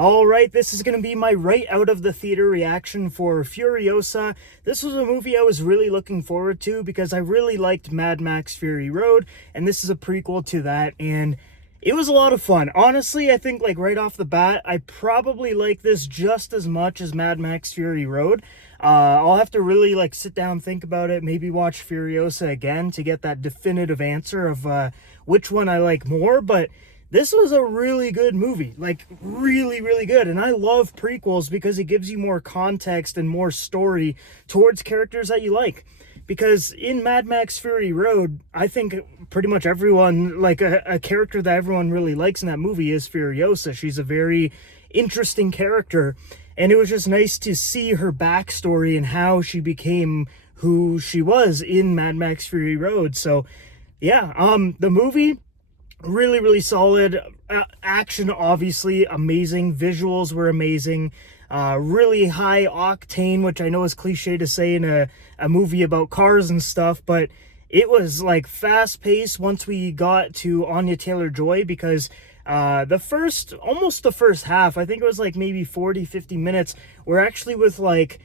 All right, this is going to be my right out of the theater reaction for Furiosa. This was a movie I was really looking forward to because I really liked Mad Max Fury Road, and this is a prequel to that, and it was a lot of fun. Honestly, I think like right off the bat, I probably like this just as much as Mad Max Fury Road. I'll have to really like sit down, think about it, maybe watch Furiosa again to get that definitive answer of which one I like more, but this was a really good movie, like really, really good. And I love prequels because it gives you more context and more story towards characters that you like. Because in Mad Max Fury Road, I think pretty much everyone, like a character that everyone really likes in that movie is Furiosa. She's a very interesting character. And it was just nice to see her backstory and how she became who she was in Mad Max Fury Road. So yeah, the movie, really, really solid. Action, obviously, amazing. Visuals were amazing. Really high octane, which I know is cliche to say in a movie about cars and stuff, but it was like fast paced once we got to Anya Taylor-Joy, because almost the first half, I think it was like maybe 40-50 minutes, we're actually with like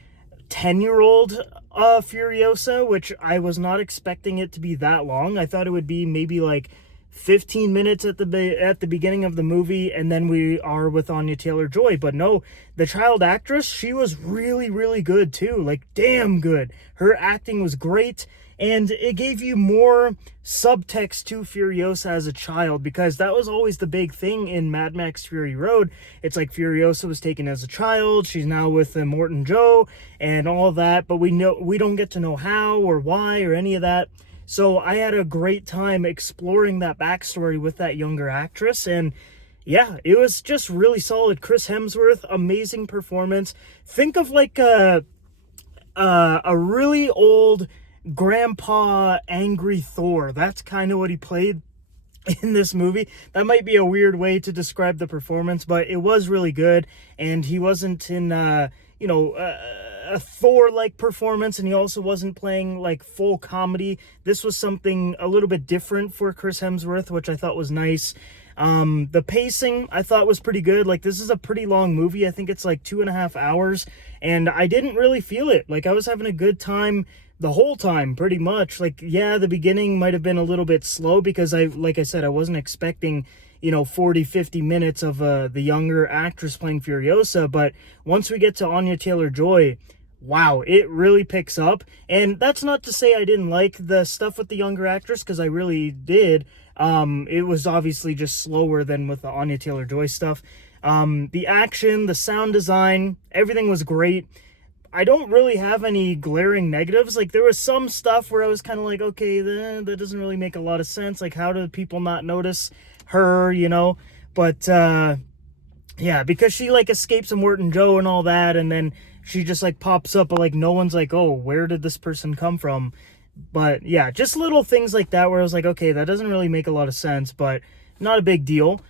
10-year-old Furiosa, which I was not expecting it to be that long. I thought it would be maybe like 15 minutes at the beginning of the movie, and then we are with Anya Taylor-Joy. But no, the child actress, she was really, really good too. Like, damn good. Her acting was great, and it gave you more subtext to Furiosa as a child, because that was always the big thing in Mad Max Fury Road. It's like Furiosa was taken as a child, she's now with Morton Joe and all that, but we don't get to know how or why or any of that. So I had a great time exploring that backstory with that younger actress, and yeah, it was just really solid. Chris Hemsworth, amazing performance. Think of like a really old grandpa angry Thor. That's kind of what he played in this movie. That might be a weird way to describe the performance, but it was really good, and he wasn't in a Thor-like performance, and he also wasn't playing like full comedy. This was something a little bit different for Chris Hemsworth, which I thought was nice. The pacing I thought was pretty good. Like, this is a pretty long movie. I think it's like 2.5 hours, and I didn't really feel it. Like, I was having a good time the whole time, pretty much. Like, yeah, the beginning might have been a little bit slow because like I said, I wasn't expecting 40-50 minutes of the younger actress playing Furiosa. But once we get to Anya Taylor-Joy, wow, it really picks up. And that's not to say I didn't like the stuff with the younger actress, because I really did. It was obviously just slower than with the Anya Taylor-Joy stuff. The action, the sound design, everything was great. I don't really have any glaring negatives. Like, there was some stuff where I was kind of like, okay, that doesn't really make a lot of sense. Like, how do people not notice her, But, yeah, because she, like, escapes a Morton Joe and all that, and then she just, like, pops up, but, like, no one's like, oh, where did this person come from? But, yeah, just little things like that where I was like, okay, that doesn't really make a lot of sense, but not a big deal.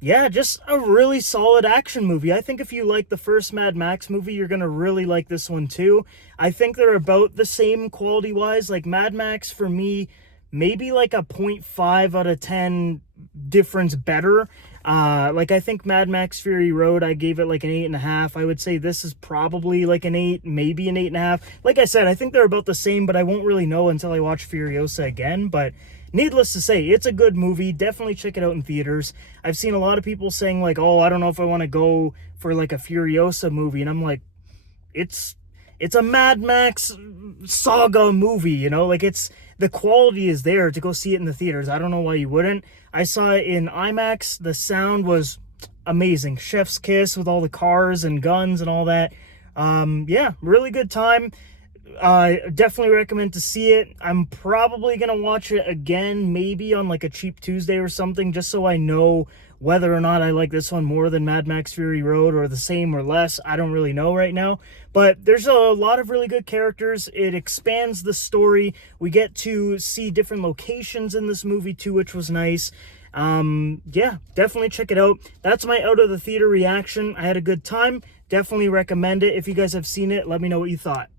Yeah, just a really solid action movie. I think if you like the first Mad Max movie, you're going to really like this one too. I think they're about the same quality-wise. Like, Mad Max, for me, maybe like a 0.5 out of 10 difference better. Like, I think Mad Max Fury Road, I gave it like an 8.5. I would say this is probably like an 8, maybe an 8.5. Like I said, I think they're about the same, but I won't really know until I watch Furiosa again. But needless to say, it's a good movie. Definitely check it out in theaters. I've seen a lot of people saying like, oh, I don't know if I want to go for like a Furiosa movie. And I'm like, it's a Mad Max saga movie, Like, the quality is there to go see it in the theaters. I don't know why you wouldn't. I saw it in IMAX. The sound was amazing. Chef's kiss with all the cars and guns and all that. Yeah, really good time. Definitely recommend to see it. I'm probably going to watch it again, maybe on like a cheap Tuesday or something, just so I know whether or not I like this one more than Mad Max Fury Road, or the same or less. I don't really know right now, but there's a lot of really good characters. It expands the story. We get to see different locations in this movie too, which was nice. Yeah, definitely check it out. That's my out of the theater reaction. I had a good time. Definitely recommend it. If you guys have seen it, let me know what you thought.